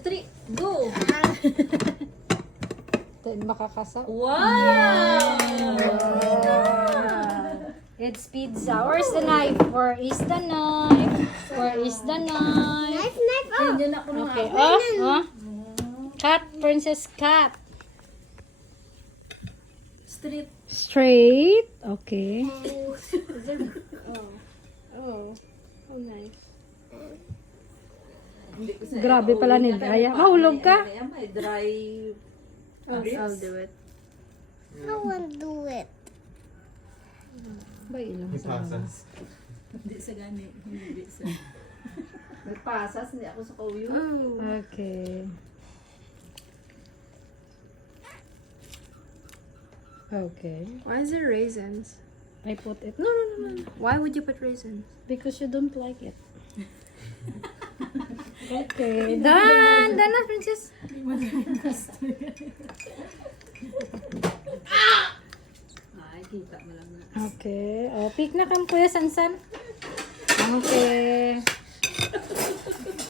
3, go! Then makakasa. Wow! It's pizza. Where's the knife? Where is the knife? Where is the knife? Knife. Oh. Yan ako ng Okay. ako. Oh. Cut, princess, cut. Street. Straight. Okay. Oh, nice. Grabe pala ni Daya. Mahulog ka? May dry I'll do it. I won't do it. Ba ilang sa Ipasas. Hindi sa gani. Hindi sa... May pasas. Hindi ako sa kauyo. Okay. Okay. Why is there raisins? I put it. No. Why would you put raisins? Because you don't like it. Okay. Done. Done na, princess. Ay, kita mo lang na. Okay. Oh, pick na kam kuya Sansan. Okay.